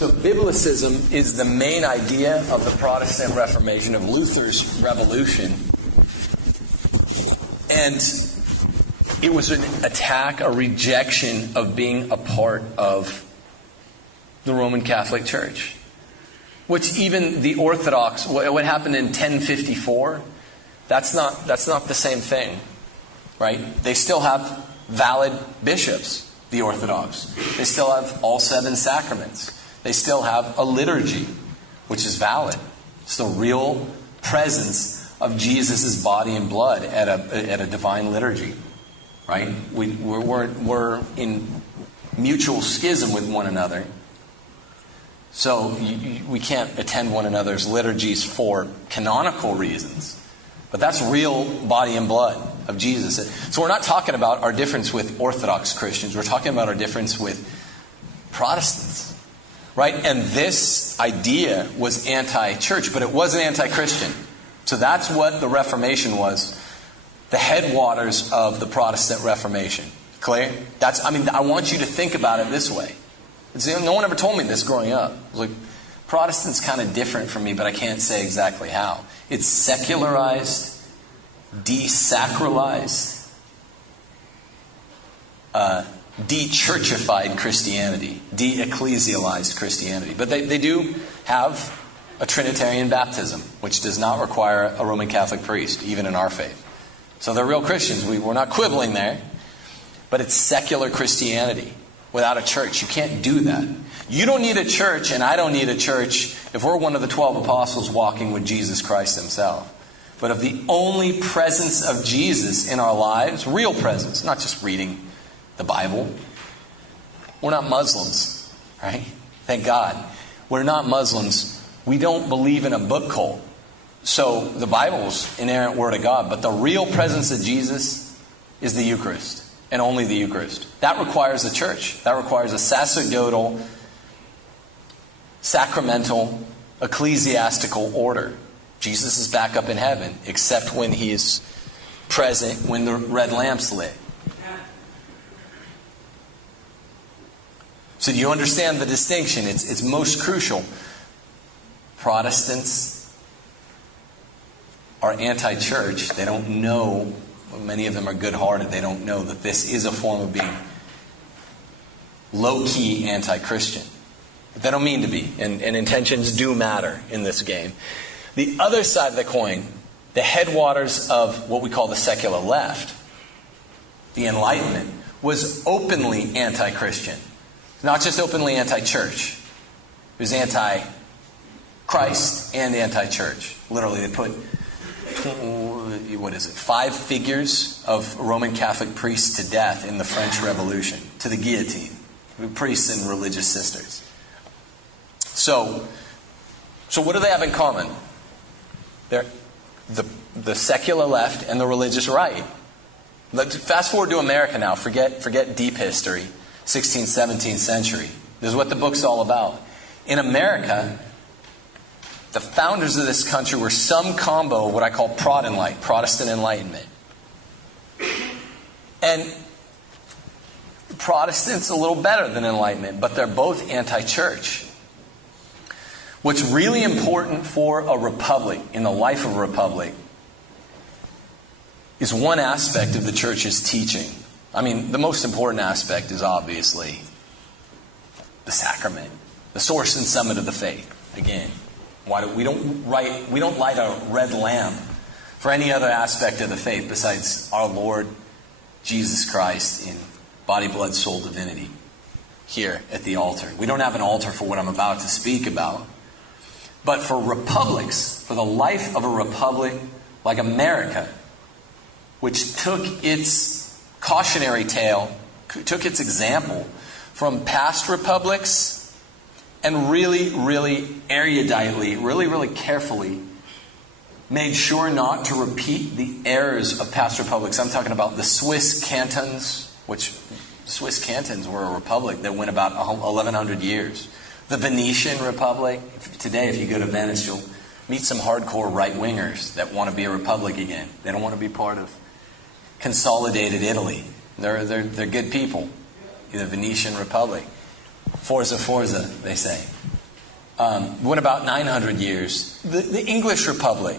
So Biblicism is the main idea of the Protestant Reformation, of Luther's revolution. And it was an attack, a rejection of being a part of the Roman Catholic Church. Which even the Orthodox, what happened in 1054, that's not the same thing. Right? They still have valid bishops, the Orthodox. They still have all 7 sacraments. They still have a liturgy, which is valid. It's the real presence of Jesus' body and blood at a divine liturgy. Right? We're in mutual schism with one another. So we can't attend one another's liturgies for canonical reasons. But that's real body and blood of Jesus. So we're not talking about our difference with Orthodox Christians. We're talking about our difference with Protestants. Right? And this idea was anti-church, but it wasn't anti-Christian. So that's what the Reformation was. The headwaters of the Protestant Reformation. Clear? I want you to think about it this way. No one ever told me this growing up. It was like, Protestant's kind of different from me, but I can't say exactly how. It's secularized, desacralized, de-churchified Christianity, de-ecclesialized Christianity. But they do have a Trinitarian baptism, which does not require a Roman Catholic priest, even in our faith. So they're real Christians. We're not quibbling there. But it's secular Christianity without a church. You can't do that. You don't need a church, and I don't need a church if we're one of the 12 apostles walking with Jesus Christ himself. But of the only presence of Jesus in our lives, real presence, not just reading the Bible. We're not Muslims, right? Thank God. We're not Muslims. We don't believe in a book cult. So the Bible's inerrant word of God, but the real presence of Jesus is the Eucharist, and only the Eucharist. That requires a church. That requires a sacerdotal, sacramental, ecclesiastical order. Jesus is back up in heaven, except when he is present when the red lamp's lit. So do you understand the distinction? It's most crucial. Protestants are anti-church. They don't know, many of them are good-hearted, they don't know that this is a form of being low-key anti-Christian. But they don't mean to be, and intentions do matter in this game. The other side of the coin, the headwaters of what we call the secular left, the Enlightenment, was openly anti-Christian. Not just openly anti-church. It was anti-Christ and anti-church. Literally, they put, 5 figures of Roman Catholic priests to death in the French Revolution, to the guillotine. Priests and religious sisters. So what do they have in common? They're the secular left and the religious right. Fast forward to America now. Forget deep history. 16th, 17th century. This is what the book's all about. In America, the founders of this country were some combo of what I call Protestant Enlightenment. And Protestants a little better than Enlightenment, but they're both anti-church. What's really important for a republic, in the life of a republic, is one aspect of the church's teaching. I mean, the most important aspect is obviously the sacrament, the source and summit of the faith. Again, we don't light a red lamp for any other aspect of the faith besides our Lord Jesus Christ in body, blood, soul, divinity here at the altar. We don't have an altar for what I'm about to speak about. But for republics, for the life of a republic like America, which took its cautionary tale, took its example from past republics and really, really eruditely, really, really carefully made sure not to repeat the errors of past republics. I'm talking about the Swiss cantons, which Swiss cantons were a republic that went about 1,100 years. The Venetian Republic. Today, if you go to Venice, you'll meet some hardcore right-wingers that want to be a republic again. They don't want to be part of consolidated Italy. They're good people. The Venetian Republic. Forza, forza, they say. What about 900 years? The English Republic.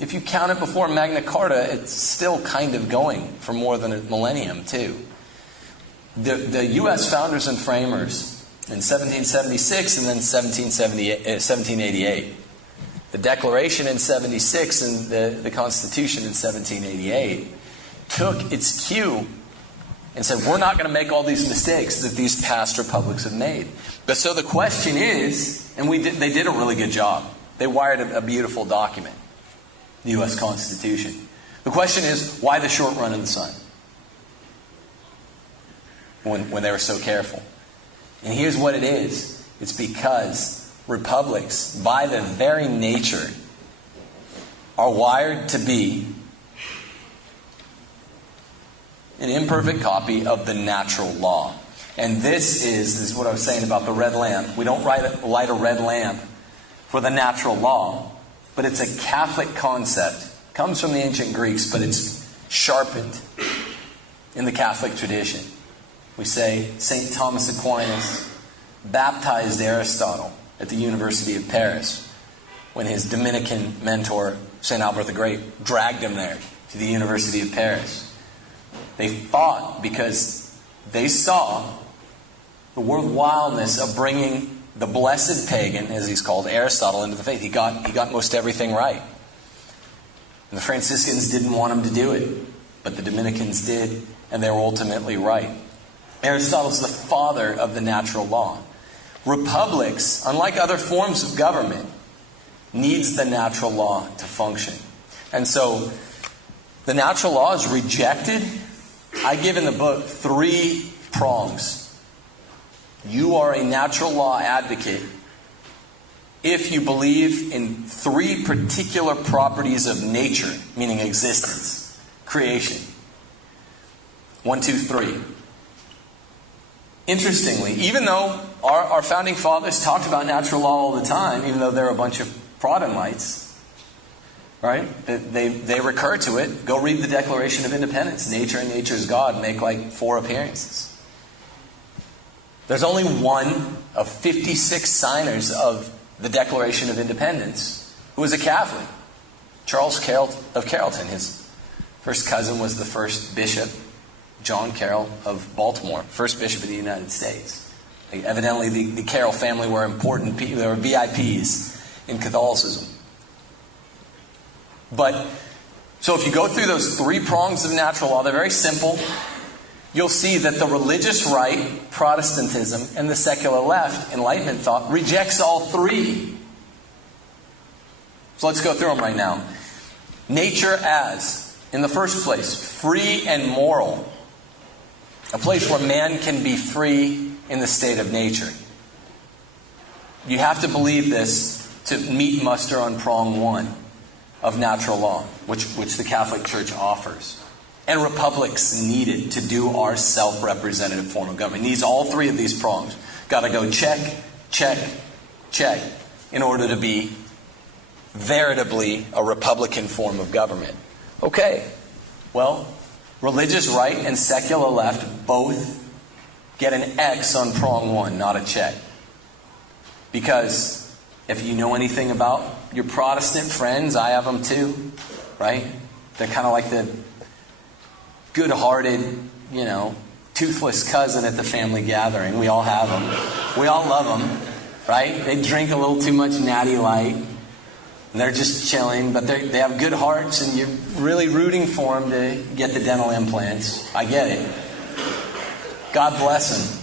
If you count it before Magna Carta, it's still kind of going for more than a millennium, too. The U.S. founders and framers in 1776 and then 1788. The Declaration in 76 and the Constitution in 1788 took its cue and said, we're not going to make all these mistakes that these past republics have made. But so the question is, and they did a really good job. They wired a beautiful document, the U.S. Constitution. The question is, why the short run of the sun? When they were so careful. And here's what it is. It's because republics, by their very nature, are wired to be an imperfect copy of the natural law. And this is what I was saying about the red lamp. We don't light a red lamp for the natural law, but it's a Catholic concept. It comes from the ancient Greeks, but it's sharpened in the Catholic tradition. We say St. Thomas Aquinas baptized Aristotle at the University of Paris when his Dominican mentor, St. Albert the Great, dragged him there to the University of Paris. They fought because they saw the worthwhileness of bringing the blessed pagan, as he's called, Aristotle, into the faith. He got most everything right. And the Franciscans didn't want him to do it, but the Dominicans did, and they were ultimately right. Aristotle's the father of the natural law. Republics, unlike other forms of government, needs the natural law to function. And so the natural law is rejected. I give in the book 3 prongs. You are a natural law advocate if you believe in 3 particular properties of nature, meaning existence, creation. 1, 2, 3. Interestingly, even though our founding fathers talked about natural law all the time, even though they're a bunch of Protestants, right? They recur to it. Go read the Declaration of Independence. Nature and nature's God make like 4 appearances. There's only one of 56 signers of the Declaration of Independence who was a Catholic. Charles Carroll of Carrollton. His first cousin was the first bishop, John Carroll of Baltimore, first bishop of the United States. Evidently, the Carroll family were important people. They were VIPs in Catholicism. But, so if you go through those 3 prongs of natural law, they're very simple. You'll see that the religious right, Protestantism, and the secular left, Enlightenment thought, rejects all 3. So let's go through them right now. Nature as, in the first place, free and moral. A place where man can be free in the state of nature. You have to believe this to meet muster on prong 1 of natural law, which the Catholic Church offers. And republics need it to do our self-representative form of government. It needs all 3 of these prongs. Got to go check, check, check in order to be veritably a republican form of government. Okay, well, religious right and secular left both get an X on prong 1, not a check. Because if you know anything about your Protestant friends, I have them too, right? They're kind of like the good-hearted, toothless cousin at the family gathering. We all have them. We all love them, right? They drink a little too much Natty Light. And they're just chilling, but they have good hearts, and you're really rooting for them to get the dental implants. I get it. God bless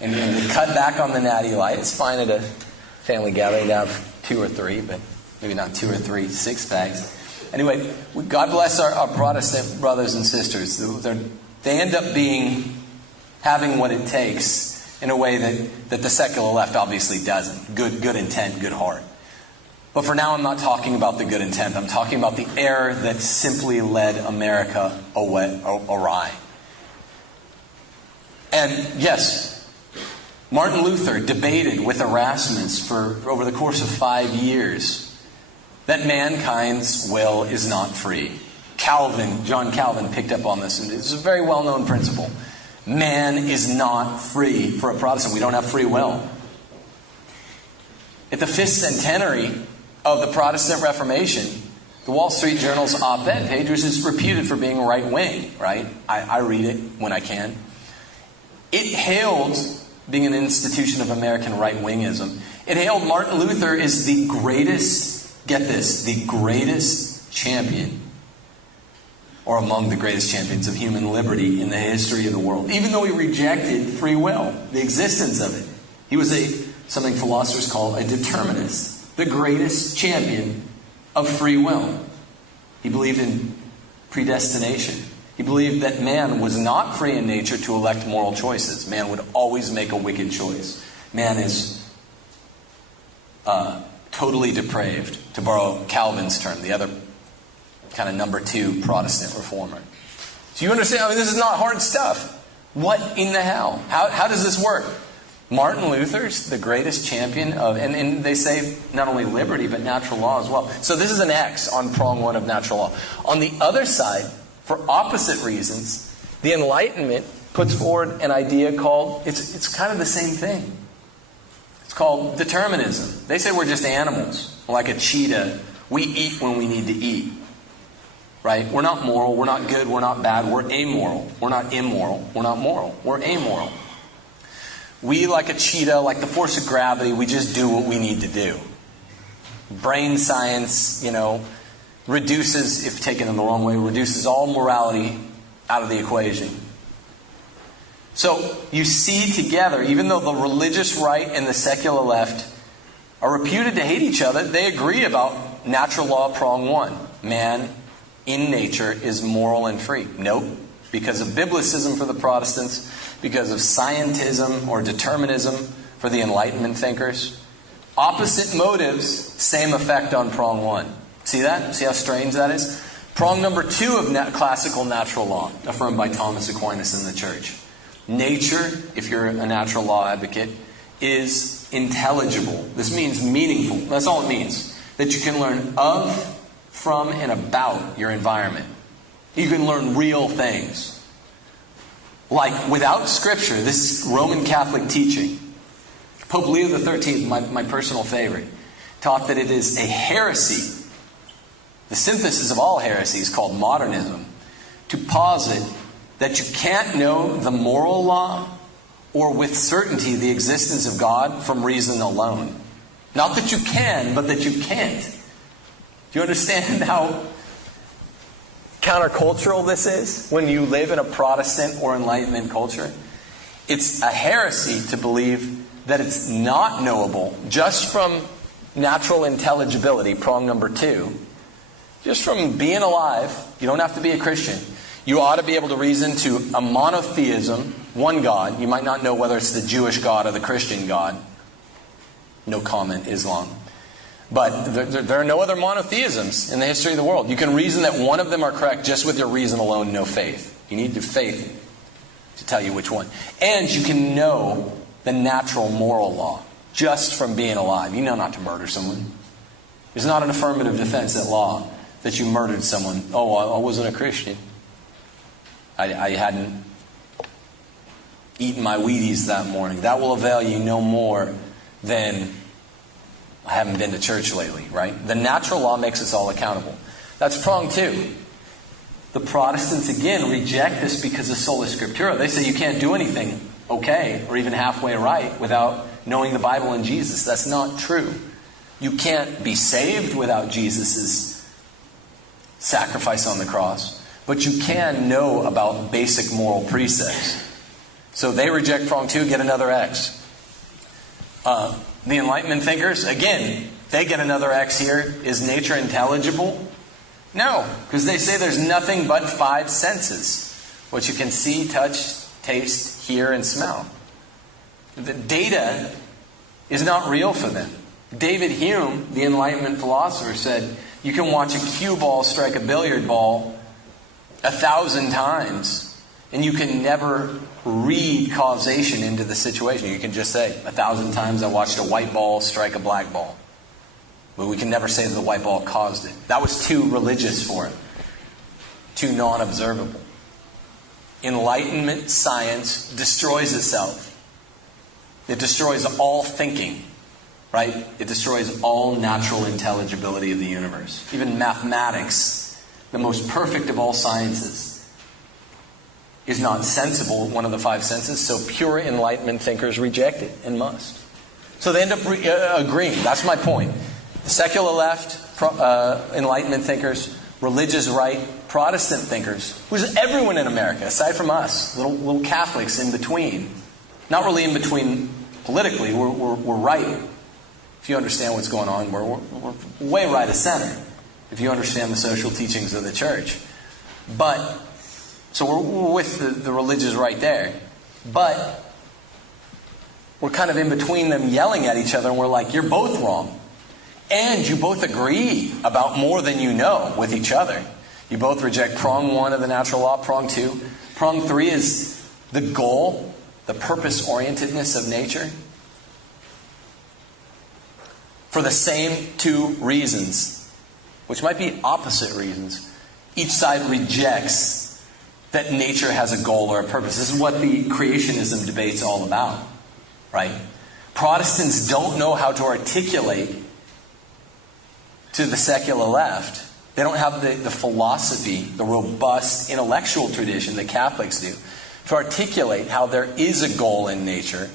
them. And to cut back on the Natty Light. It's fine at a family gathering to have 2 or 3, but maybe not 2 or 3 6-packs. Anyway, God bless our Protestant brothers and sisters. They end up having what it takes in a way that the secular left obviously doesn't. Good intent, good heart. But for now, I'm not talking about the good intent. I'm talking about the error that simply led America awry. And yes, Martin Luther debated with Erasmus for over the course of 5 years that mankind's will is not free. John Calvin picked up on this, and it's a very well-known principle. Man is not free. For a Protestant, we don't have free will. At the 5th centenary of the Protestant Reformation, the Wall Street Journal's op-ed page, which is reputed for being right-wing, right? I read it when I can. It hailed, being an institution of American right-wingism, it hailed Martin Luther as the greatest, get this, the greatest champion, or among the greatest champions of human liberty in the history of the world, even though he rejected free will, the existence of it. He was something philosophers call a determinist, the greatest champion of free will. He believed in predestination. He believed that man was not free in nature to elect moral choices. Man would always make a wicked choice. Man is totally depraved, to borrow Calvin's term, the other kind of number 2 Protestant reformer. So you understand, I mean, this is not hard stuff. What in the hell? How does this work? Martin Luther's the greatest champion of, and they say not only liberty, but natural law as well. So this is an X on prong 1 of natural law. On the other side, for opposite reasons, the Enlightenment puts forward an idea called, it's kind of the same thing. It's called determinism. They say we're just animals. Like a cheetah, we eat when we need to eat. Right? We're not moral, we're not good, we're not bad, we're amoral. We're not immoral, we're not moral, we're amoral. We, like a cheetah, like the force of gravity, we just do what we need to do. Brain science, reduces, if taken in the wrong way, reduces all morality out of the equation. So, you see together, even though the religious right and the secular left are reputed to hate each other, they agree about natural law prong 1. Man, in nature, is moral and free. Nope. Because of biblicism for the Protestants, because of scientism or determinism for the Enlightenment thinkers. Opposite motives, same effect on prong 1. See that? See how strange that is? Prong number 2 of classical natural law, affirmed by Thomas Aquinas in the Church. Nature, if you're a natural law advocate, is intelligible. This means meaningful. That's all it means. That you can learn of, from, and about your environment. You can learn real things. Like, without Scripture, this Roman Catholic teaching, Pope Leo XIII, my personal favorite, taught that it is a heresy, the synthesis of all heresies called modernism, to posit that you can't know the moral law or with certainty the existence of God from reason alone. Not that you can, but that you can't. Do you understand how countercultural this is when you live in a Protestant or Enlightenment culture? It's a heresy to believe that it's not knowable just from natural intelligibility, prong number 2. Just from being alive, you don't have to be a Christian. You ought to be able to reason to a monotheism, one God. You might not know whether it's the Jewish God or the Christian God. No comment, Islam. But there are no other monotheisms in the history of the world. You can reason that one of them are correct just with your reason alone, no faith. You need your faith to tell you which one. And you can know the natural moral law just from being alive. You know not to murder someone. There's not an affirmative defense at law that you murdered someone. Oh, I wasn't a Christian. I hadn't eaten my Wheaties that morning. That will avail you no more than I haven't been to church lately, right? The natural law makes us all accountable. That's prong 2. The Protestants, again, reject this because of sola scriptura. They say you can't do anything okay or even halfway right without knowing the Bible and Jesus. That's not true. You can't be saved without Jesus' sacrifice on the cross. But you can know about basic moral precepts. So they reject prong 2, get another X. The Enlightenment thinkers, again, they get another X here. Is nature intelligible? No, because they say there's nothing but 5 senses. What you can see, touch, taste, hear, and smell. The data is not real for them. David Hume, the Enlightenment philosopher, said you can watch a cue ball strike a billiard ball 1,000 times, and you can never read causation into the situation. You can just say, 1,000 times I watched a white ball strike a black ball. But we can never say that the white ball caused it. That was too religious for it. Too non-observable. Enlightenment science destroys itself. It destroys all thinking. right? It destroys all natural intelligibility of the universe. Even mathematics, the most perfect of all sciences, is not sensible, one of the five senses, so pure Enlightenment thinkers reject it and must. So they end up agreeing. That's my point. The secular left, Enlightenment thinkers, religious right, Protestant thinkers, which is everyone in America, aside from us, little Catholics in between. Not really in between politically, we're right. If you understand what's going on, we're way right of center. If you understand the social teachings of the church. But, so we're with the religious right there. But we're kind of in between them yelling at each other, and we're like, you're both wrong. And you both agree about more than you know with each other. You both reject prong 1 of the natural law, prong 2. Prong 3 is the goal, the purpose-orientedness of nature. For the same two reasons, which might be opposite reasons, each side rejects that nature has a goal or a purpose. This is what the creationism debate's all about, right? Protestants don't know how to articulate to the secular left. They don't have the philosophy, the robust intellectual tradition that Catholics do, to articulate how there is a goal in nature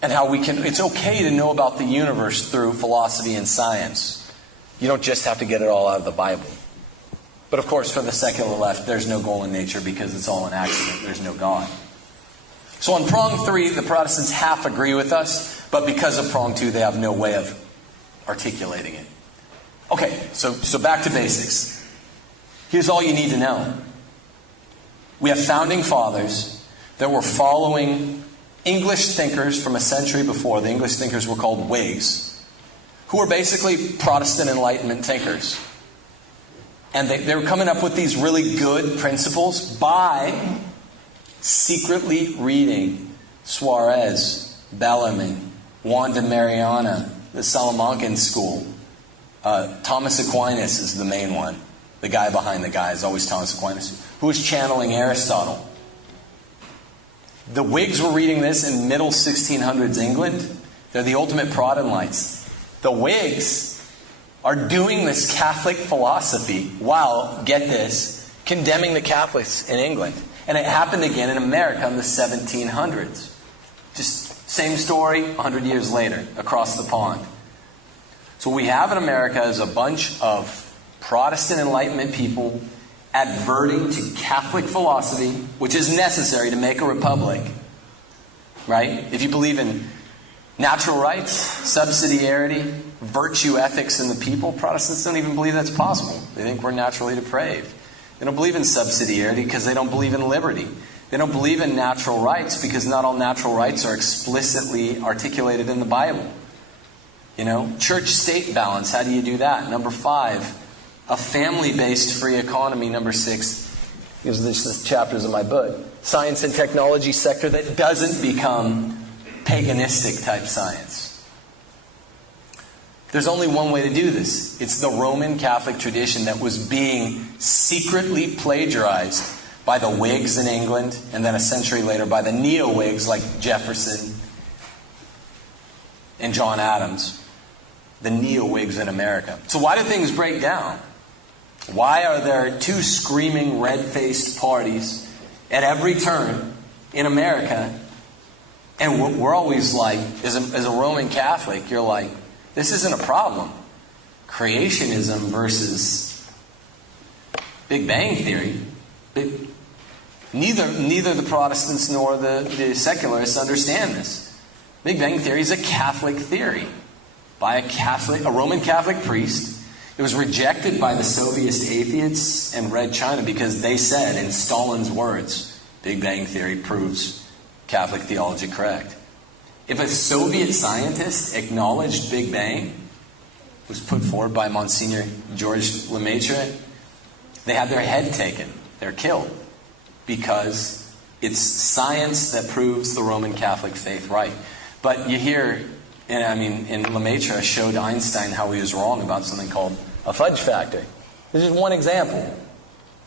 and how we can. It's okay to know about the universe through philosophy and science. You don't just have to get it all out of the Bible. But of course, for the secular left, there's no goal in nature because it's all an accident. There's no God. So on prong 3, the Protestants half agree with us, but because of prong 2, they have no way of articulating it. Okay, so back to basics. Here's all you need to know. We have founding fathers that were following English thinkers from a century before. The English thinkers were called Whigs, who were basically Protestant Enlightenment thinkers. And they were coming up with these really good principles by secretly reading Suarez, Bellarmine, Juan de Mariana, the Salamancan school. Thomas Aquinas is the main one. The guy behind the guy is always Thomas Aquinas, who was channeling Aristotle. The Whigs were reading this in middle 1600s England. They're the ultimate Protestants. The Whigs are doing this Catholic philosophy while, get this, condemning the Catholics in England. And it happened again in America in the 1700s. Just same story 100 years later, across the pond. So what we have in America is a bunch of Protestant Enlightenment people adverting to Catholic philosophy, which is necessary to make a republic. Right? If you believe in natural rights, subsidiarity, virtue ethics in the people, Protestants don't even believe that's possible. They think we're naturally depraved. They don't believe in subsidiarity because they don't believe in liberty. They don't believe in natural rights because not all natural rights are explicitly articulated in the Bible. You know, church-state balance, how do you do that? Number 5, a family-based free economy. Number 6, these are the chapters of my book. Science and technology sector that doesn't become paganistic type science. There's only one way to do this. It's the Roman Catholic tradition that was being secretly plagiarized by the Whigs in England, and then a century later by the neo-Whigs like Jefferson and John Adams. The neo-Whigs in America. So why do things break down? Why are there 2 screaming red-faced parties at every turn in America? And we're always like, as a Roman Catholic, you're like, this isn't a problem. Creationism versus Big Bang Theory. Neither the Protestants nor the secularists understand this. Big Bang Theory is a Catholic theory by a Roman Catholic priest. It was rejected by the Soviet atheists and Red China because they said, in Stalin's words, Big Bang Theory proves Catholic theology correct. If a Soviet scientist acknowledged Big Bang, was put forward by Monsignor George Lemaitre, they had their head taken. They're killed. Because it's science that proves the Roman Catholic faith right. But you hear, in Lemaitre showed Einstein how he was wrong about something called a fudge factor. This is one example.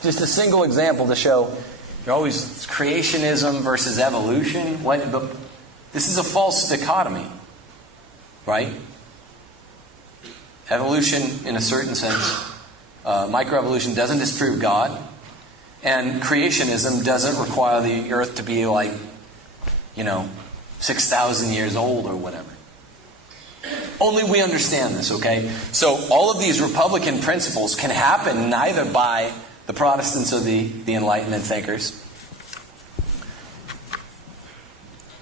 Just a single example to show you're always creationism versus evolution. This is a false dichotomy. right? Evolution, in a certain sense, microevolution doesn't disprove God. And creationism doesn't require the earth to be like, 6,000 years old or whatever. Only we understand this, okay? So all of these Republican principles can happen neither by the Protestants or the Enlightenment thinkers.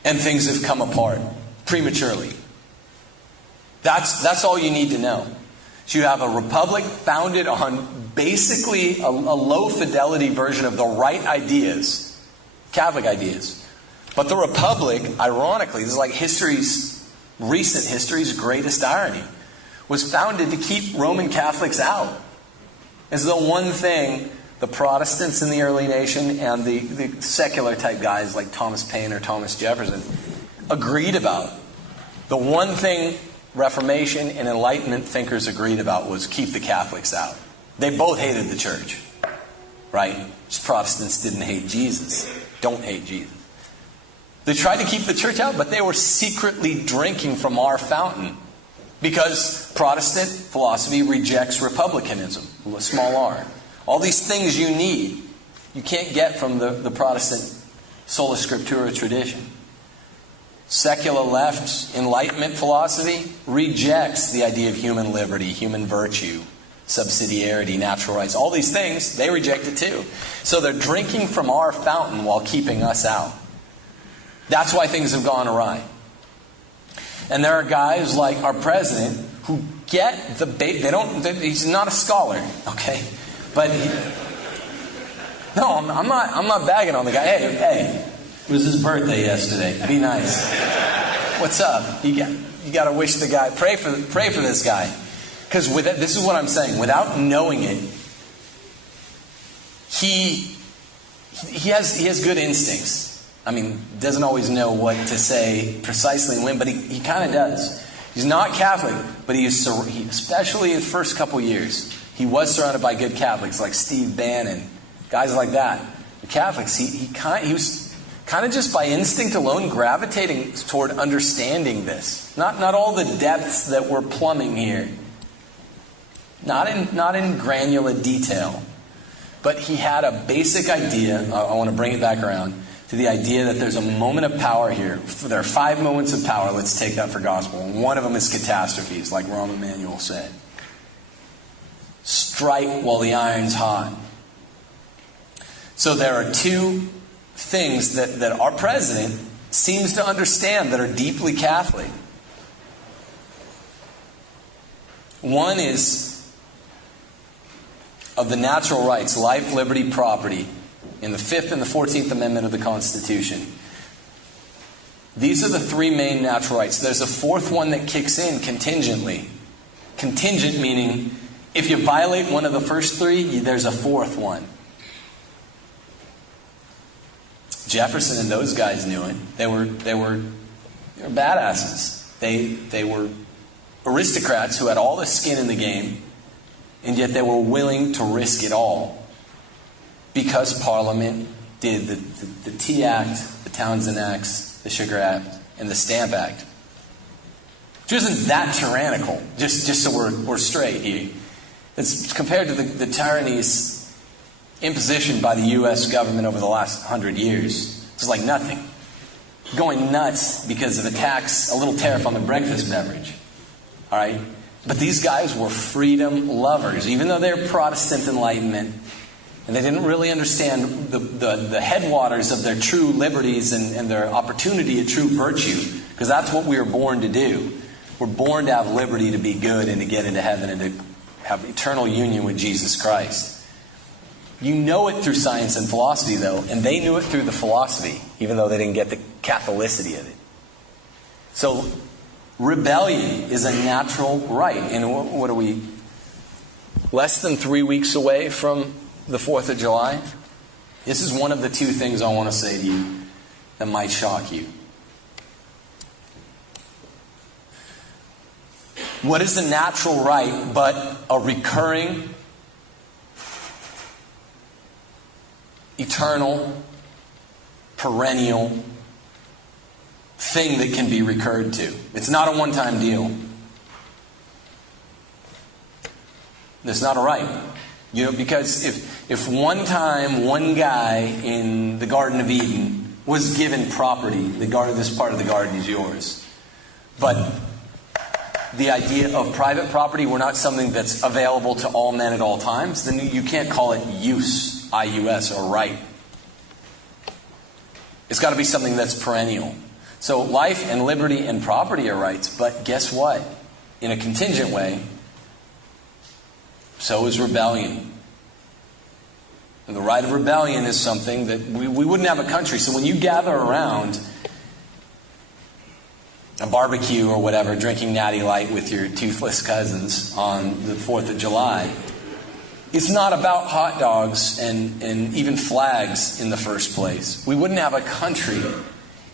And things have come apart prematurely. That's all you need to know. So you have a republic founded on basically a low fidelity version of the right ideas, Catholic ideas. But the republic, ironically, this is like recent history's greatest irony, was founded to keep Roman Catholics out. It's the one thing the Protestants in the early nation and the secular type guys like Thomas Paine or Thomas Jefferson agreed about. The one thing Reformation and Enlightenment thinkers agreed about was keep the Catholics out. They both hated the church, right? Just Protestants didn't hate Jesus. Don't hate Jesus. They tried to keep the church out, but they were secretly drinking from our fountain. Because Protestant philosophy rejects republicanism, small r. All these things you need, you can't get from the Protestant sola scriptura tradition. Secular left Enlightenment philosophy rejects the idea of human liberty, human virtue, subsidiarity, natural rights. All these things, they reject it too. So they're drinking from our fountain while keeping us out. That's why things have gone awry. And there are guys like our president who get the bait. He's not a scholar, okay? But I'm not bagging on the guy. Hey, it was his birthday yesterday. Be nice. What's up? You got to wish the guy. Pray for this guy, because this is what I'm saying. Without knowing it, he has good instincts. I mean, doesn't always know what to say precisely when, but he kind of does. He's not Catholic, but especially his first couple years, he was surrounded by good Catholics like Steve Bannon, guys like that. The Catholics, he was kind of just by instinct alone gravitating toward understanding this. Not all the depths that we're plumbing here. Not in granular detail. But he had a basic idea. I want to bring it back around to the idea that there's a moment of power here. There are 5 moments of power. Let's take that for gospel. And one of them is catastrophes, like Rahm Emanuel said. Strike while the iron's hot. So there are 2 things that our president seems to understand that are deeply Catholic. One is of the natural rights, life, liberty, property, in the 5th and the 14th Amendment of the Constitution. These are the 3 main natural rights. There's a 4th one that kicks in contingently. Contingent meaning if you violate one of the first 3, there's a 4th one. Jefferson and those guys knew it. They were badasses. They were aristocrats who had all the skin in the game, and yet they were willing to risk it all. Because Parliament did the Tea Act, the Townshend Acts, the Sugar Act, and the Stamp Act. Which isn't that tyrannical, just so we're straight here. It's compared to the tyrannies imposition by the U.S. government over the last 100 years. It's like nothing. Going nuts because of a little tariff on the breakfast beverage. All right? But these guys were freedom lovers, even though they're Protestant Enlightenment. And they didn't really understand the headwaters of their true liberties and their opportunity at true virtue. Because that's what we were born to do. We're born to have liberty, to be good, and to get into heaven, and to have eternal union with Jesus Christ. You know it through science and philosophy, though. And they knew it through the philosophy, even though they didn't get the Catholicity of it. So, rebellion is a natural right. And what are we? Less than 3 weeks away from the 4th of July. This is one of the 2 things I want to say to you that might shock you. What is a natural right but a recurring, eternal, perennial thing that can be recurred to. It's not a one-time deal. It's not a right. Because if one time one guy in the Garden of Eden was given property, this part of the garden is yours. But the idea of private property were not something that's available to all men at all times, then you can't call it use, I-U-S, or right. It's got to be something that's perennial. So life and liberty and property are rights, but guess what? In a contingent way, so is rebellion. And the right of rebellion is something that we wouldn't have a country. So when you gather around a barbecue or whatever, drinking Natty Light with your toothless cousins on the 4th of July, it's not about hot dogs and even flags in the first place. We wouldn't have a country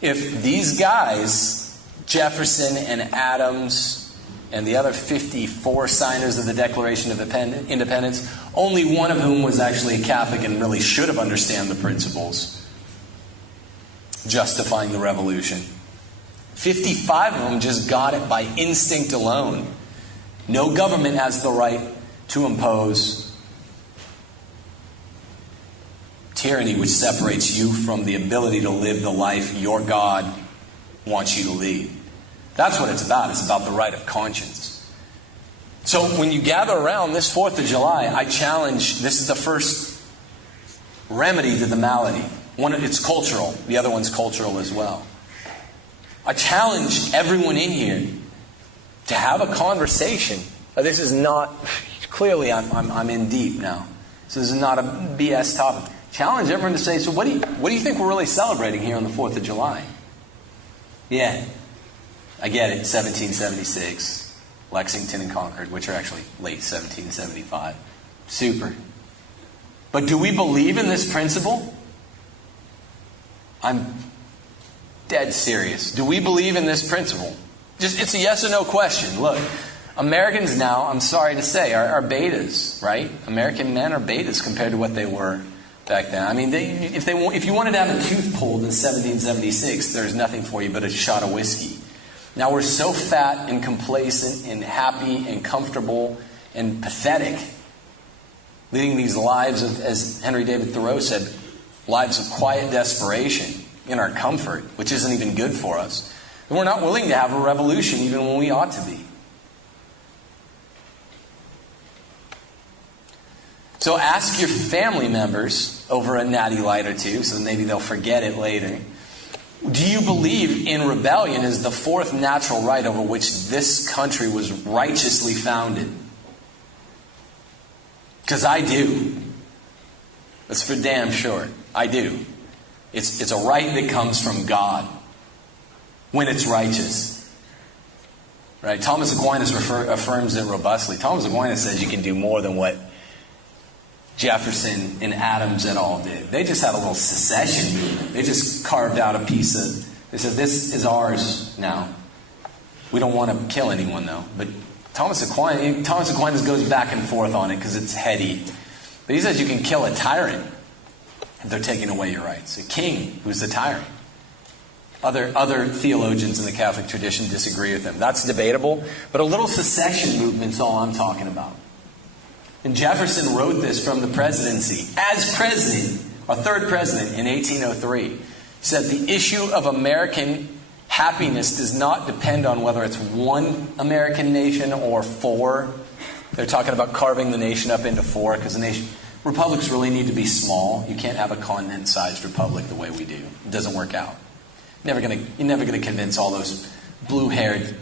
if these guys, Jefferson and Adams and the other 54 signers of the Declaration of Independence, only one of whom was actually a Catholic and really should have understood the principles justifying the revolution. 55 of them just got it by instinct alone. No government has the right to impose tyranny which separates you from the ability to live the life your God wants you to lead. That's what it's about. It's about the right of conscience. So when you gather around this 4th of July, I challenge, this is the first remedy to the malady. One, it's cultural. The other one's cultural as well. I challenge everyone in here to have a conversation. This is not, clearly I'm in deep now. So this is not a BS topic. Challenge everyone to say, so what do you think we're really celebrating here on the 4th of July? Yeah, I get it, 1776, Lexington and Concord, which are actually late 1775. Super. But do we believe in this principle? I'm dead serious. Do we believe in this principle? It's a yes or no question. Look, Americans now, I'm sorry to say, are betas, right? American men are betas compared to what they were back then. I mean, if you wanted to have a tooth pulled in 1776, there's nothing for you but a shot of whiskey. Now we're so fat and complacent and happy and comfortable and pathetic, leading these lives of, as Henry David Thoreau said, lives of quiet desperation in our comfort, which isn't even good for us. And we're not willing to have a revolution even when we ought to be. So ask your family members over a natty light or two, so maybe they'll forget it later. Do you believe in rebellion as the fourth natural right over which this country was righteously founded? Because I do. That's for damn sure. I do. It's a right that comes from God when it's righteous. Right? Thomas Aquinas affirms it robustly. Thomas Aquinas says you can do more than what Jefferson and Adams et al. did. They just had a little secession movement. They just carved out a piece of... They said, this is ours now. We don't want to kill anyone, though. But Thomas Aquinas goes back and forth on it because it's heady. But he says you can kill a tyrant if they're taking away your rights. A king who's the tyrant. Other theologians in the Catholic tradition disagree with him. That's debatable. But a little secession movement's all I'm talking about. And Jefferson wrote this from the presidency. As president, our third president in 1803, he said, the issue of American happiness does not depend on whether it's one American nation or four. They're talking about carving the nation up into four because republics really need to be small. You can't have a continent-sized republic the way we do. It doesn't work out. You're never gonna convince all those blue-haired,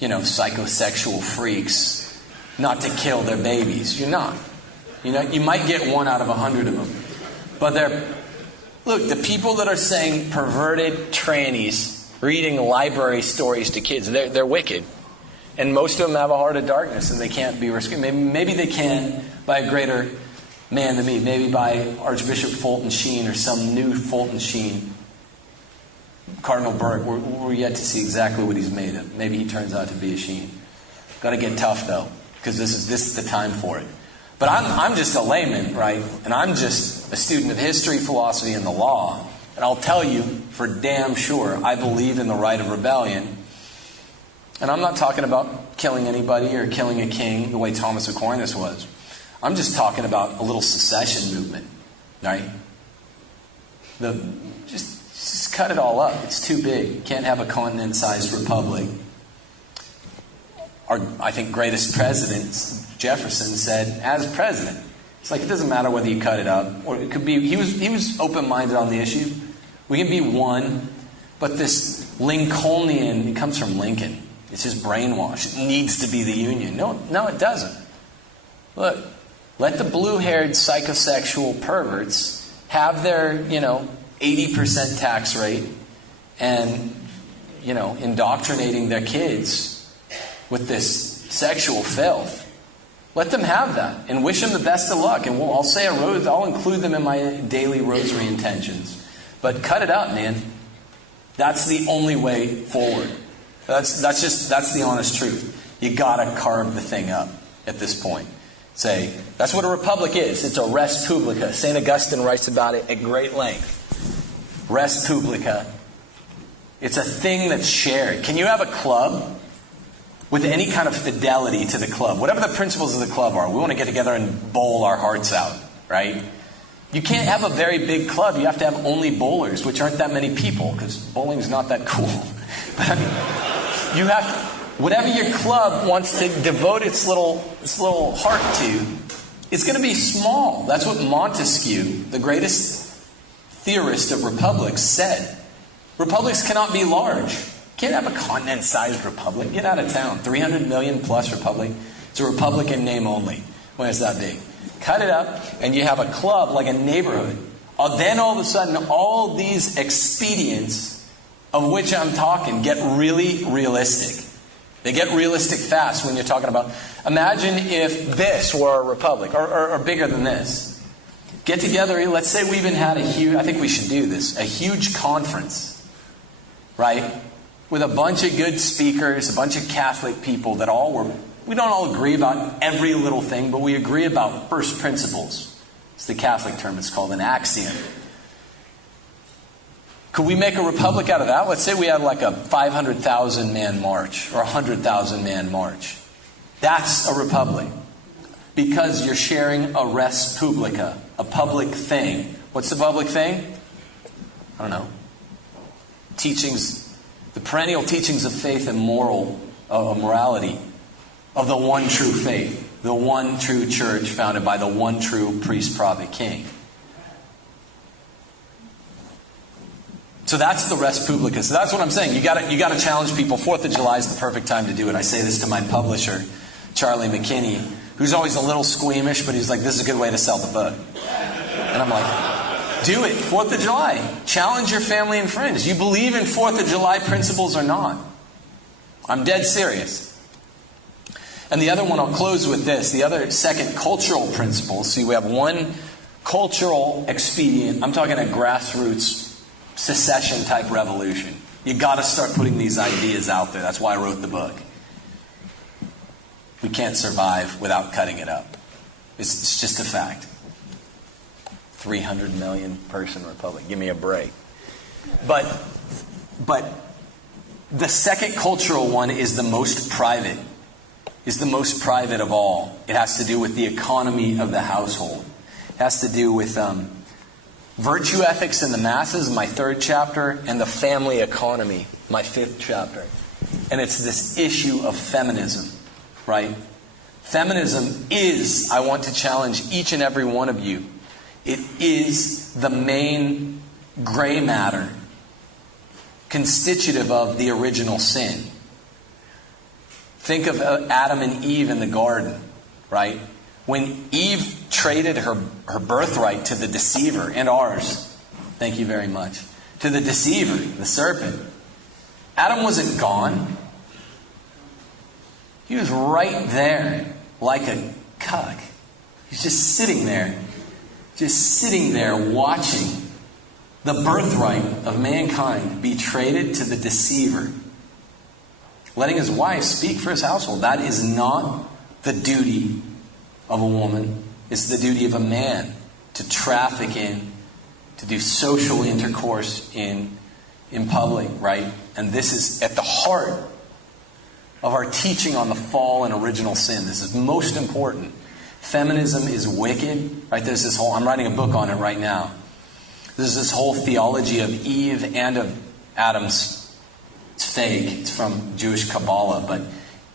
psychosexual freaks not to kill their babies. You're not. You might get 1 out of 100 of them. But look, the people that are saying perverted trannies reading library stories to kids, they're wicked. And most of them have a heart of darkness and they can't be rescued. Maybe they can by a greater man than me. Maybe by Archbishop Fulton Sheen or some new Fulton Sheen. Cardinal Burke, we're yet to see exactly what he's made of. Maybe he turns out to be a Sheen. Got to get tough though, because this is the time for it. But I'm just a layman, right? And I'm just a student of history, philosophy, and the law. And I'll tell you for damn sure, I believe in the right of rebellion. And I'm not talking about killing anybody or killing a king the way Thomas Aquinas was. I'm just talking about a little secession movement, right? Just cut it all up. It's too big. Can't have a continent-sized republic. Our, I think, greatest president, Jefferson, said, as president, it's like it doesn't matter whether you cut it up, or it could be. He was open-minded on the issue. We can be one, but this Lincolnian, it comes from Lincoln. It's just brainwash. It needs to be the Union. No, it doesn't. Look, let the blue-haired psychosexual perverts have their, 80% tax rate and, indoctrinating their kids with this sexual filth. Let them have that and wish them the best of luck. And I'll say I'll include them in my daily rosary intentions. But cut it up, man. That's the only way forward. That's the honest truth. You gotta carve the thing up at this point. Say, that's what a republic is. It's a res publica. St. Augustine writes about it at great length. Res publica. It's a thing that's shared. Can you have a club with any kind of fidelity to the club? Whatever the principles of the club are, we want to get together and bowl our hearts out, right? You can't have a very big club. You have to have only bowlers, which aren't that many people, because bowling's not that cool. But I mean, you have to, whatever your club wants to devote its little heart to, it's going to be small. That's what Montesquieu, the greatest theorist of republics, said. Republics cannot be large. You can't have a continent-sized republic. Get out of town. 300 million plus republic. It's a republic in name only when it's that big. Cut it up, and you have a club like a neighborhood. Then all of a sudden, all these expedients of which I'm talking get really realistic. They get realistic fast when you're talking about, imagine if this were a republic, or bigger than this. Get together, let's say we even had I think we should do this, a huge conference, right? With a bunch of good speakers, a bunch of Catholic people we don't all agree about every little thing, but we agree about first principles. It's the Catholic term, it's called an axiom. Could we make a republic out of that? Let's say we had like a 500,000 man march or a 100,000 man march. That's a republic. Because you're sharing a res publica, a public thing. What's the public thing? I don't know. Teachings, the perennial teachings of faith and morality of the one true faith, the one true church founded by the one true priest, prophet, king. So that's the res publica. So that's what I'm saying. You got to challenge people. 4th of July is the perfect time to do it. I say this to my publisher, Charlie McKinney, who's always a little squeamish, but he's like, this is a good way to sell the book. And I'm like, do it. 4th of July. Challenge your family and friends. You believe in 4th of July principles or not? I'm dead serious. And the other one, I'll close with this. The other second cultural principle. See, we have one cultural expedient. I'm talking a grassroots secession type revolution. You got to start putting these ideas out there. That's why I wrote the book. We can't survive without cutting it up. It's just a fact. 300 million person republic. Give me a break. But the second cultural one is the most private. Is the most private of all. It has to do with the economy of the household. It has to do with virtue ethics in the masses, my 3rd chapter, and the family economy, my 5th chapter. And it's this issue of feminism. Right? Feminism is, I want to challenge each and every one of you, it is the main gray matter constitutive of the original sin. Think of Adam and Eve in the garden, right? When Eve traded her birthright to the deceiver, and ours, thank you very much, to the deceiver, the serpent, Adam wasn't gone. He was right there, like a cuck. He's just sitting there watching the birthright of mankind be traded to the deceiver, letting his wife speak for his household. That is not the duty of a woman. It's the duty of a man to traffic in to do social intercourse in public, right? And this is at the heart of our teaching on the fall and original sin. This is most important. Feminism is wicked, right? There's this whole, I'm writing a book on it right now. There's this whole theology of Eve and of Adam's. It's fake. It's from Jewish Kabbalah, but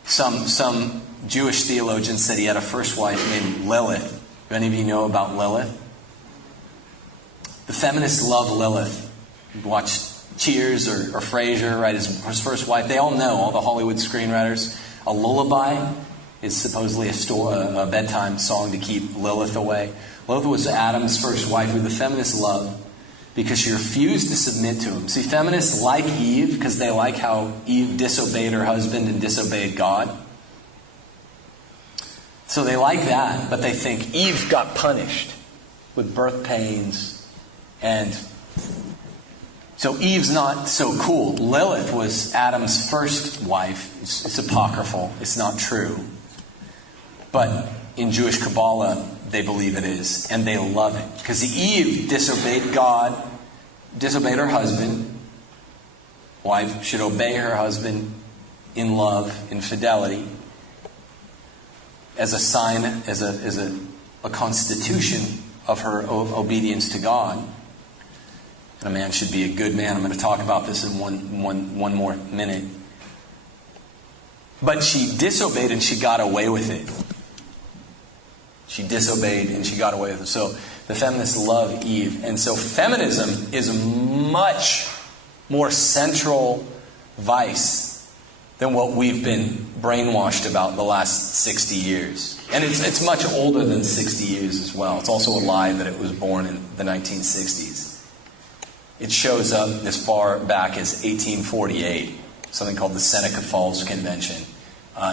some Jewish theologian said he had a first wife named Lilith. Do any of you know about Lilith? The feminists love Lilith. You watch Cheers or Frasier, right? His first wife. They all know, all the Hollywood screenwriters. A lullaby is supposedly a bedtime song to keep Lilith away. Lilith was Adam's first wife, who the feminists love because she refused to submit to him. See, feminists like Eve because they like how Eve disobeyed her husband and disobeyed God. So they like that, but they think Eve got punished with birth pains. And so Eve's not so cool. Lilith was Adam's first wife. It's apocryphal. It's not true. But in Jewish Kabbalah, they believe it is. And they love it. Because Eve disobeyed God, disobeyed her husband. Wife should obey her husband in love, in fidelity, as a sign, as a constitution of her obedience to God. And a man should be a good man. I'm going to talk about this in one more minute. But she disobeyed and she got away with it. She disobeyed and she got away with it. So the feminists love Eve. And so feminism is a much more central vice than what we've been brainwashed about the last 60 years. And it's much older than 60 years as well. It's also a lie that it was born in the 1960s. It shows up as far back as 1848, something called the Seneca Falls Convention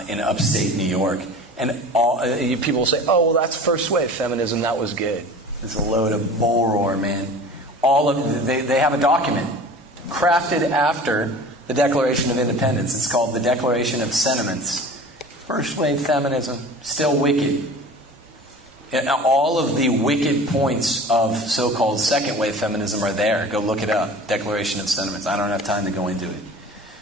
in upstate New York. And people will say, oh, well, that's first wave feminism. That was good. It's a load of bull roar, man. They have a document crafted after the Declaration of Independence. It's called the Declaration of Sentiments. First wave feminism, still wicked. And all of the wicked points of so-called second wave feminism are there. Go look it up. Declaration of Sentiments. I don't have time to go into it.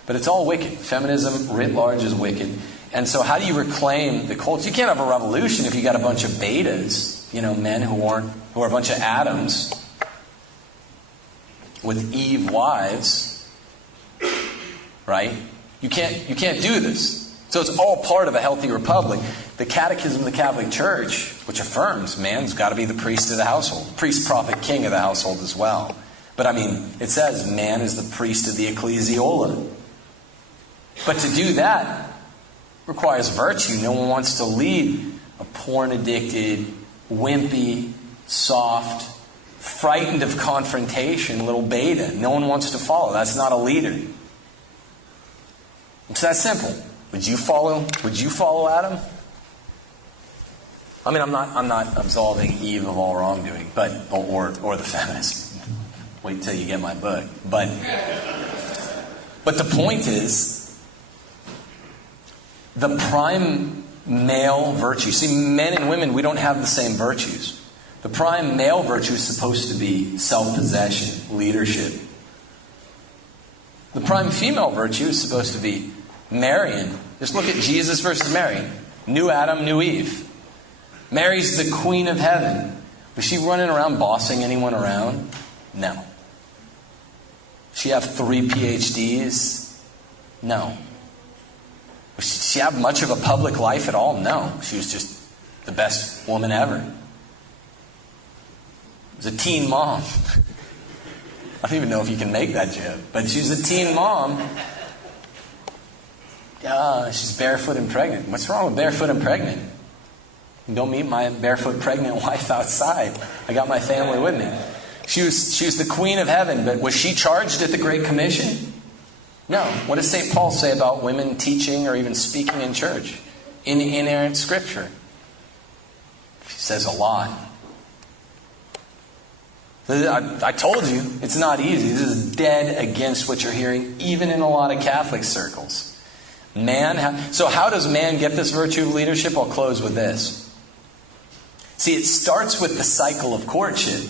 But it's all wicked. Feminism writ large is wicked. And so how do you reclaim the culture? You can't have a revolution if you got a bunch of betas, men who are a bunch of Adams with Eve wives, right? You can't do this. So it's all part of a healthy republic. The Catechism of the Catholic Church, which affirms man's got to be the priest of the household, priest, prophet, king of the household as well. But it says man is the priest of the ecclesiola. But to do that requires virtue. No one wants to lead a porn-addicted, wimpy, soft, frightened of confrontation little beta. No one wants to follow. That's not a leader. It's that simple. Would you follow Adam? I'm not absolving Eve of all wrongdoing, or the feminist. Wait till you get my book. But the point is, the prime male virtue. See, men and women, we don't have the same virtues. The prime male virtue is supposed to be self-possession, leadership. The prime female virtue is supposed to be marrying. Just look at Jesus versus Mary. New Adam, new Eve. Mary's the queen of heaven. Was she running around bossing anyone around? No. She have 3 PhDs? No. Was she have much of a public life at all? No. She was just the best woman ever. Was a teen mom. I don't even know if you can make that joke, but she was a teen mom. She's barefoot and pregnant. What's wrong with barefoot and pregnant? Don't meet my barefoot pregnant wife outside. I got my family with me. She was the queen of heaven, but was she charged at the Great Commission? No. What does St. Paul say about women teaching or even speaking in church? In inerrant scripture. He says a lot. I told you, it's not easy. This is dead against what you're hearing, even in a lot of Catholic circles. So how does man get this virtue of leadership? I'll close with this. See, it starts with the cycle of courtship.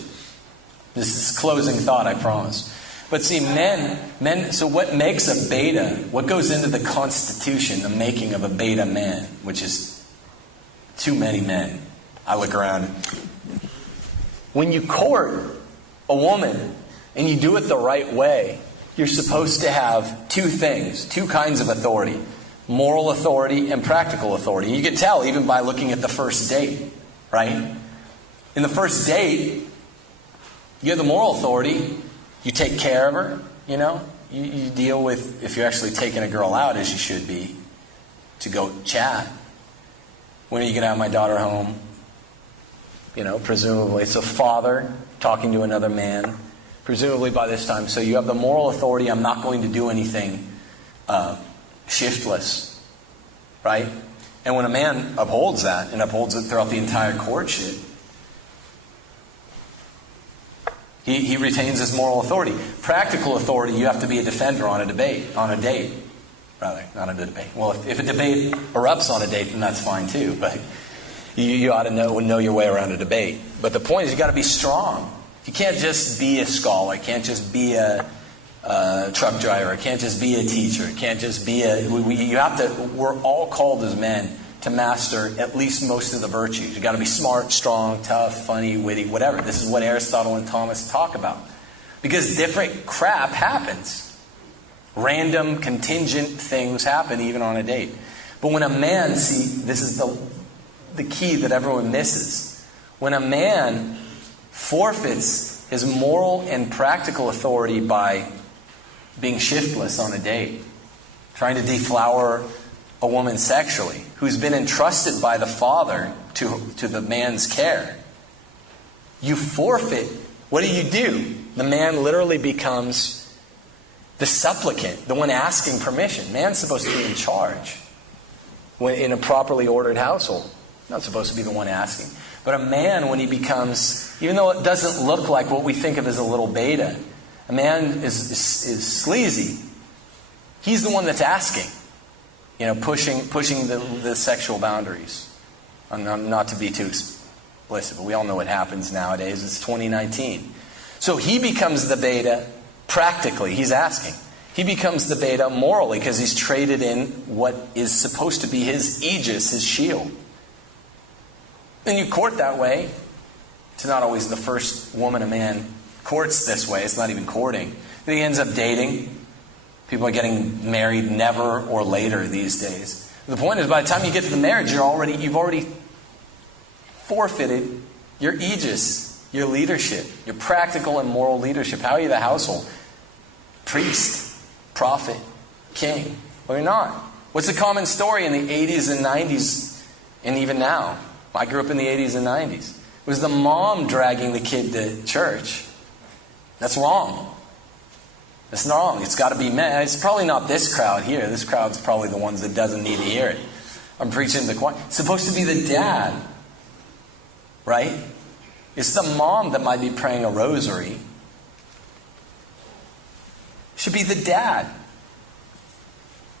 This is closing thought, I promise. But see, men, so what makes a beta, what goes into the constitution, the making of a beta man, which is too many men. I look around. When you court a woman and you do it the right way, you're supposed to have two things, two kinds of authority. Moral authority and practical authority. You can tell even by looking at the first date, right? In the first date, you have the moral authority. You take care of her, you know. You deal with, if you're actually taking a girl out, as you should be, to go chat. When are you going to have my daughter home? You know, presumably. So father talking to another man, presumably by this time. So you have the moral authority. I'm not going to do anything shiftless, right? And when a man upholds that, and upholds it throughout the entire courtship, he retains his moral authority. Practical authority, you have to be a defender on a date. Rather, not a debate. Well, if a debate erupts on a date, then that's fine too. But you ought to know your way around a debate. But the point is, you got to be strong. You can't just be a scholar. You can't just be a truck driver. You can't just be a teacher. You can't just be you have to. We're all called as men to master at least most of the virtues. You got to be smart, strong, tough, funny, witty, whatever. This is what Aristotle and Thomas talk about. Because different crap happens. Random, contingent things happen even on a date. But when a man, see, this is the key that everyone misses. When a man forfeits his moral and practical authority by being shiftless on a date, trying to deflower a woman sexually, who's been entrusted by the father to the man's care, you forfeit. What do? The man literally becomes the supplicant, the one asking permission. Man's supposed to be in charge in a properly ordered household. Not supposed to be the one asking. But a man, when he becomes, even though it doesn't look like what we think of as a little beta, a man is sleazy. He's the one that's asking. You know, pushing the sexual boundaries. Not to be too explicit, but we all know what happens nowadays. It's 2019. So he becomes the beta practically. He's asking. He becomes the beta morally because he's traded in what is supposed to be his aegis, his shield. And you court that way. It's not always the first woman a man courts this way. It's not even courting. Then he ends up dating. People are getting married never or later these days. The point is, by the time you get to the marriage, you've already forfeited your aegis, your leadership, your practical and moral leadership. How are you the household? Priest, prophet, king. Well, you're not. What's the common story in the 80s and 90s and even now? I grew up in the 80s and 90s. It was the mom dragging the kid to church. That's wrong. It's wrong. It's got to be men. It's probably not this crowd here. This crowd's probably the ones that doesn't need to hear it. I'm preaching to the choir. It's supposed to be the dad. Right? It's the mom that might be praying a rosary. It should be the dad.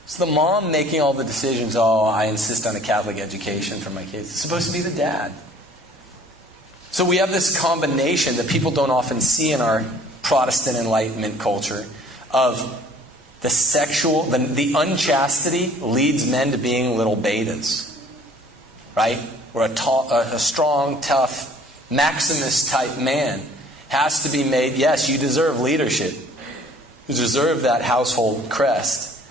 It's the mom making all the decisions. Oh, I insist on a Catholic education for my kids. It's supposed to be the dad. So we have this combination that people don't often see in our Protestant Enlightenment culture of the sexual, the unchastity leads men to being little betas. Right? Where a strong, tough, Maximus type man has to be made, yes, you deserve leadership. You deserve that household crest.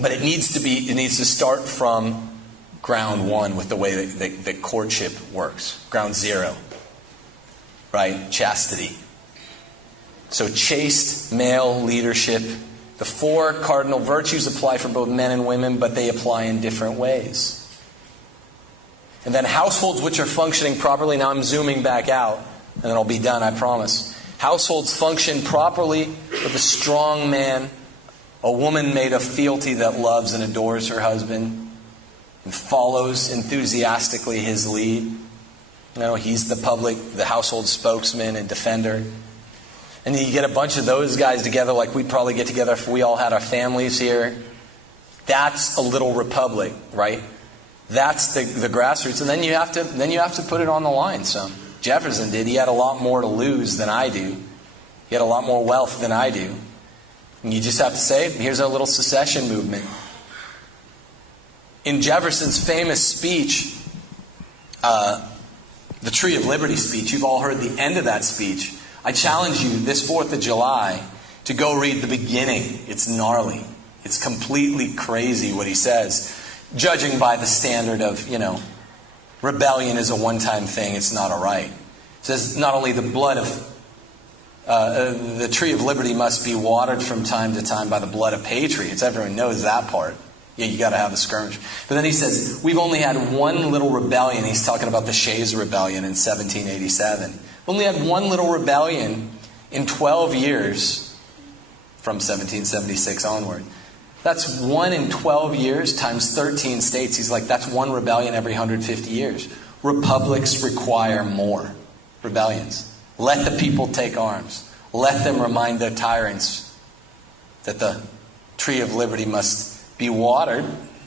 But it needs to start from ground one with the way that courtship works. Ground zero. Right? Chastity. So chaste male leadership. The 4 cardinal virtues apply for both men and women, but they apply in different ways. And then households which are functioning properly. Now I'm zooming back out, and then I'll be done, I promise. Households function properly with a strong man, a woman made of fealty that loves and adores her husband and follows enthusiastically his lead. You know, he's the household spokesman and defender. And then you get a bunch of those guys together like we'd probably get together if we all had our families here. That's a little republic, right? That's the grassroots. And then you have to put it on the line some. Jefferson did. He had a lot more to lose than I do. He had a lot more wealth than I do. And you just have to say, here's our little secession movement. In Jefferson's famous speech, the Tree of Liberty speech, you've all heard the end of that speech. I challenge you this 4th of July to go read the beginning. It's gnarly. It's completely crazy what he says. Judging by the standard of, rebellion is a one-time thing. It's not all right. It says not only the blood of the Tree of Liberty must be watered from time to time by the blood of patriots. Everyone knows that part. Yeah, you got to have a skirmish. But then he says, we've only had one little rebellion. He's talking about the Shays Rebellion in 1787. We've only had one little rebellion in 12 years from 1776 onward. That's 1 in 12 years times 13 states. He's like, that's one rebellion every 150 years. Republics require more rebellions. Let the people take arms. Let them remind their tyrants that the Tree of Liberty must be watered,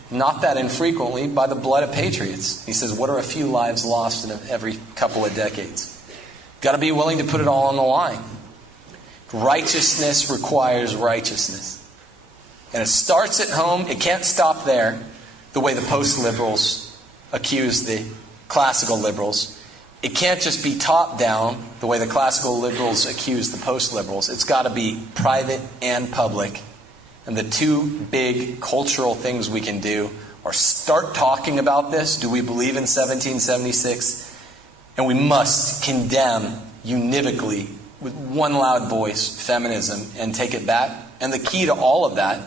not that infrequently, by the blood of patriots. He says, what are a few lives lost in every couple of decades? Got to be willing to put it all on the line. Righteousness requires righteousness. And it starts at home. It can't stop there, the way the post-liberals accuse the classical liberals. It can't just be top down, the way the classical liberals accuse the post-liberals. It's got to be private and public. And the two big cultural things we can do are start talking about this. Do we believe in 1776? And we must condemn univocally, with one loud voice, feminism, and take it back. And the key to all of that,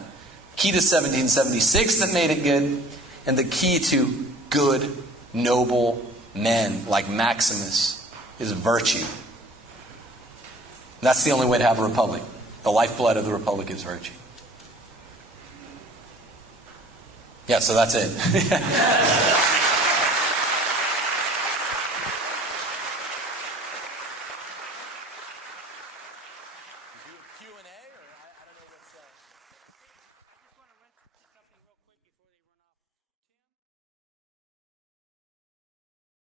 key to 1776 that made it good, and the key to good, noble men like Maximus is virtue. That's the only way to have a republic. The lifeblood of the republic is virtue. Yeah, so that's it. Q&A?